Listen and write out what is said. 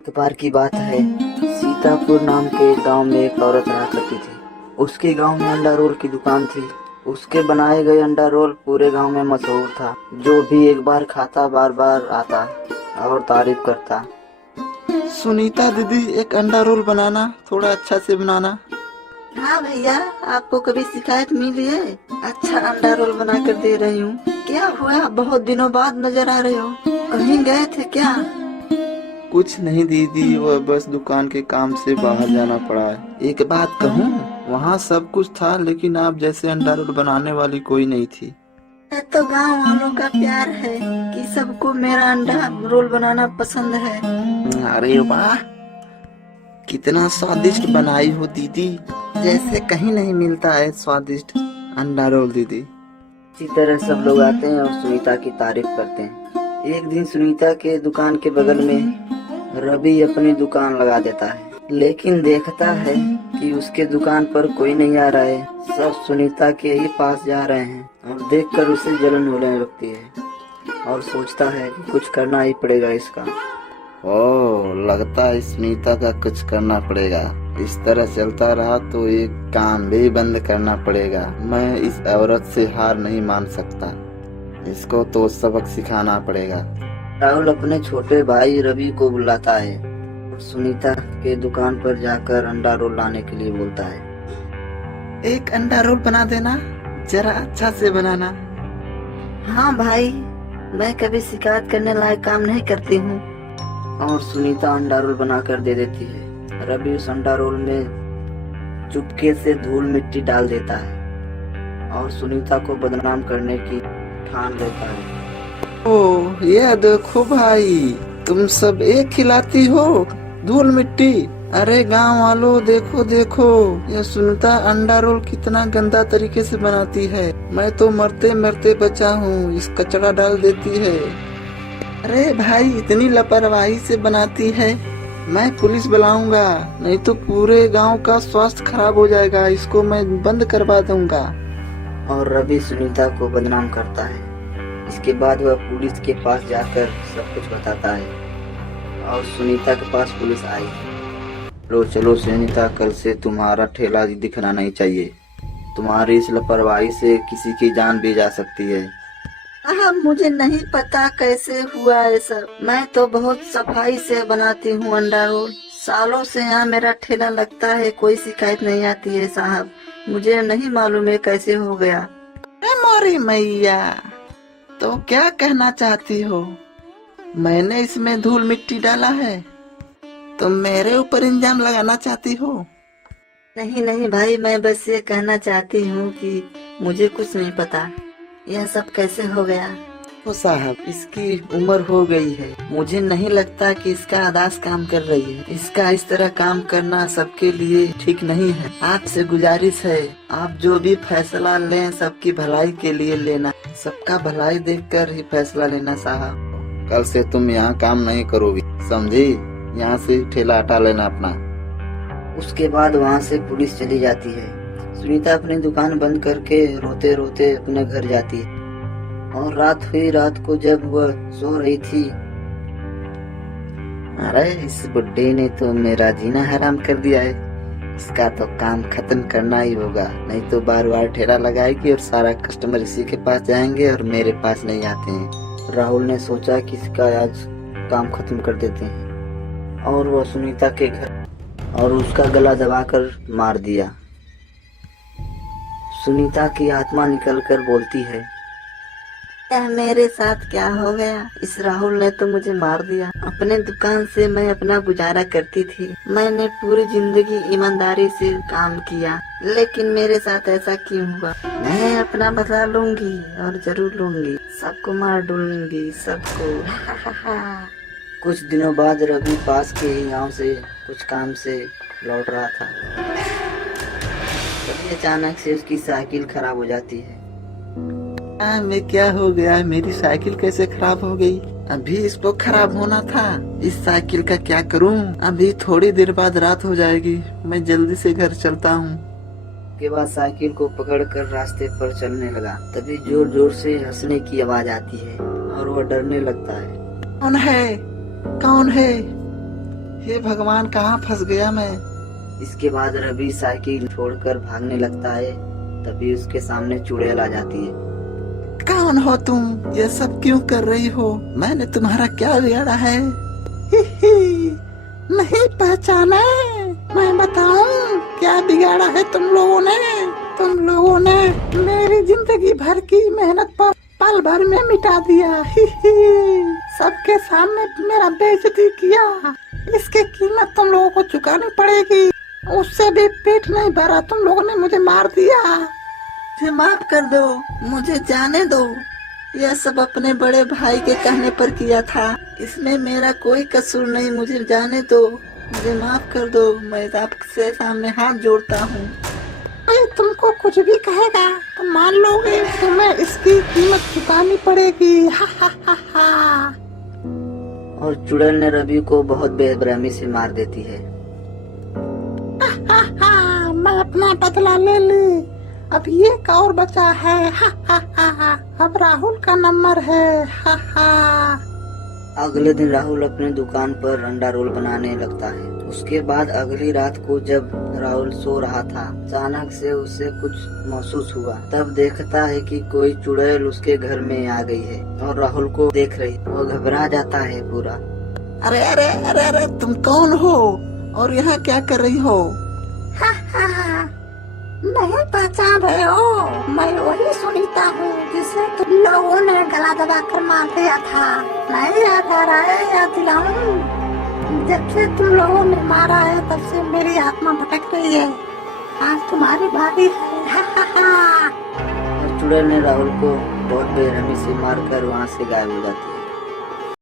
एक बार की बात है, सीतापुर नाम के एक गांव में एक औरत रहा करती थी। उसके गांव में अंडा रोल की दुकान थी। उसके बनाए गए अंडा रोल पूरे गांव में मशहूर था। जो भी एक बार खाता बार बार आता और तारीफ करता। सुनीता दीदी, एक अंडा रोल बनाना, थोड़ा अच्छा से बनाना। हाँ भैया, आपको कभी शिकायत मिली है? अच्छा अंडा रोल बना कर दे रही हूँ। क्या हुआ, बहुत दिनों बाद नजर आ रहे हो? कहीं गए थे क्या? कुछ नहीं दीदी, वह बस दुकान के काम से बाहर जाना पड़ा है। एक बात कहूँ, वहाँ सब कुछ था लेकिन आप जैसे अंडा रोल बनाने वाली कोई नहीं थी। ये तो गांव वालों का प्यार है कि सबको मेरा अंडा रोल बनाना पसंद है। अरे वाह, कितना स्वादिष्ट बनाई हो दीदी, जैसे कहीं नहीं मिलता है स्वादिष्ट अंडा रोल दीदी। इसी तरह सब लोग आते हैं और सुनीता की तारीफ करते हैं। एक दिन सुनीता के दुकान के बगल में रवि अपनी दुकान लगा देता है, लेकिन देखता है कि उसके दुकान पर कोई नहीं आ रहा है। सब सुनीता के ही पास जा रहे हैं और देखकर उसे जलन होने लगती है और सोचता है कि कुछ करना ही पड़ेगा इसका। ओह, लगता है सुनीता का कुछ करना पड़ेगा। इस तरह चलता रहा तो एक काम भी बंद करना पड़ेगा। मैं इस औरत से हार नहीं मान सकता, इसको तो सबक सिखाना पड़ेगा। राहुल अपने छोटे भाई रवि को बुलाता है और सुनीता के दुकान पर जाकर अंडा रोल लाने के लिए बोलता है। एक अंडा रोल बना देना, जरा अच्छा से बनाना। हाँ भाई, मैं कभी शिकायत करने लायक काम नहीं करती हूँ। और सुनीता अंडा रोल बनाकर दे देती है। रवि उस अंडा रोल में चुपके से धूल मिट्टी डाल देता है और सुनीता को बदनाम करने की ठान लेता है। ओह, ये देखो भाई, तुम सब एक खिलाती हो धूल मिट्टी। अरे गांव वालों, देखो देखो, ये सुनीता अंडा रोल कितना गंदा तरीके से बनाती है। मैं तो मरते मरते बचा हूँ, इस कचरा डाल देती है। अरे भाई, इतनी लापरवाही से बनाती है, मैं पुलिस बुलाऊंगा, नहीं तो पूरे गांव का स्वास्थ्य खराब हो जाएगा। इसको मैं बंद करवा दूंगा। और रवि सुनीता को बदनाम करता है। इसके बाद वह पुलिस के पास जाकर सब कुछ बताता है और सुनीता के पास पुलिस आई। लो चलो सुनीता, कल से तुम्हारा ठेला दिखना नहीं चाहिए। तुम्हारी इस लापरवाही से किसी की जान भी जा सकती है। मुझे नहीं पता कैसे हुआ ऐसा। मैं तो बहुत सफाई से बनाती हूँ अंडा रोल। सालों से यहाँ मेरा ठेला लगता है, कोई शिकायत नहीं आती है साहब। मुझे नहीं मालूम है कैसे हो गया। मोरी मैया, तो क्या कहना चाहती हो? मैंने इसमें धूल मिट्टी डाला है, तुम मेरे ऊपर इल्जाम लगाना चाहती हो? नहीं नहीं भाई, मैं बस ये कहना चाहती हूँ कि मुझे कुछ नहीं पता यह सब कैसे हो गया। तो साहब, इसकी उम्र हो गई है, मुझे नहीं लगता कि इसका आदास काम कर रही है। इसका इस तरह काम करना सबके लिए ठीक नहीं है। आपसे गुजारिश है, आप जो भी फैसला लें सबकी भलाई के लिए लेना। सबका भलाई देखकर ही फैसला लेना साहब। कल से तुम यहाँ काम नहीं करोगी, समझी? यहाँ से ठेला हटा लेना अपना। उसके बाद वहाँ से पुलिस चली जाती है। सुनीता अपनी दुकान बंद करके रोते रोते अपने घर जाती है। और रात हुई, रात को जब वह सो रही थी, अरे इस बुड्ढे ने तो मेरा जीना हराम कर दिया है। इसका तो काम खत्म करना ही होगा, नहीं तो बार बार ठेला लगाएगी और सारा कस्टमर इसी के पास जाएंगे और मेरे पास नहीं आते हैं। राहुल ने सोचा कि इसका आज काम खत्म कर देते हैं और वह सुनीता के घर और उसका गला दबाकर मार दिया। सुनीता की आत्मा निकलकर बोलती है, क्या मेरे साथ क्या हो गया? इस राहुल ने तो मुझे मार दिया। अपने दुकान से मैं अपना गुजारा करती थी। मैंने पूरी जिंदगी ईमानदारी से काम किया, लेकिन मेरे साथ ऐसा क्यों हुआ? मैं अपना बदला लूंगी और जरूर लूंगी। सबको मार डालूंगी, सबको। कुछ दिनों बाद रवि पास के ही गांव से कुछ काम से लौट रहा था। तभी अचानक से उसकी साइकिल खराब हो जाती है। मैं क्या हो गया? मेरी साइकिल कैसे खराब हो गई? अभी इसको खराब होना था। इस साइकिल का क्या करूं? अभी थोड़ी देर बाद रात हो जाएगी, मैं जल्दी से घर चलता हूं। के बाद साइकिल को पकड़कर रास्ते पर चलने लगा। तभी जोर जोर से हंसने की आवाज आती है और वह डरने लगता है। कौन है? कौन है? हे भगवान, कहाँ फंस गया मैं। इसके बाद रवि साइकिल छोड़कर भागने लगता है। तभी उसके सामने चुड़ैल आ जाती है। कौन हो तुम? ये सब क्यों कर रही हो? मैंने तुम्हारा क्या बिगाड़ा है? ही ही, नहीं पहचाना? मैं बताऊं क्या बिगाड़ा है तुम लोगों ने? तुम लोगों ने मेरी जिंदगी भर की मेहनत पर पल भर में मिटा दिया। ही ही, सबके सामने मेरा बेइज्जती किया। इसकी कीमत तुम लोगों को चुकानी पड़ेगी। उससे भी पेट नहीं भरा, तुम लोगों ने मुझे मार दिया। मुझे माफ कर दो, मुझे जाने दो। यह सब अपने बड़े भाई के कहने पर किया था। इसमें मेरा कोई कसूर नहीं, मुझे जाने दो, मुझे माफ कर दो। मैं आपसे सामने हाथ जोड़ता हूँ। तुमको कुछ भी कहेगा तो मान लोगे, तुम्हें इसकी कीमत चुकानी पड़ेगी। हा हा हा हा। और चुड़ैल ने रवि को बहुत बेरहमी से मार देती है। हा हा, मैं अपना बदला ले ली। अब ये एक और बचा है। हा हा हा, अब राहुल का नंबर है। हा हा। अगले दिन राहुल अपने दुकान पर अंडा रोल बनाने लगता है। उसके बाद अगली रात को जब राहुल सो रहा था, अचानक से उसे कुछ महसूस हुआ। तब देखता है कि कोई चुड़ैल उसके घर में आ गई है और राहुल को देख रही। वो घबरा जाता है पूरा। अरे अरे अरे अरे, तुम कौन हो और यहाँ क्या कर रही हो? हा हा, नहीं पहचान रहे हो? मैं वही सुनीता हूँ जिसे तुम लोगों ने गला दबाकर मार दिया था। नहीं याद आ रहा है? याद दिलाऊं? जब से तुम लोगों ने मारा है तब से मेरी आत्मा भटक रही है। आज तुम्हारी बारी है। हा हा हा। और चुड़ैल ने राहुल को बहुत बेरहमी से मारकर वहाँ से गायब हो जाती है।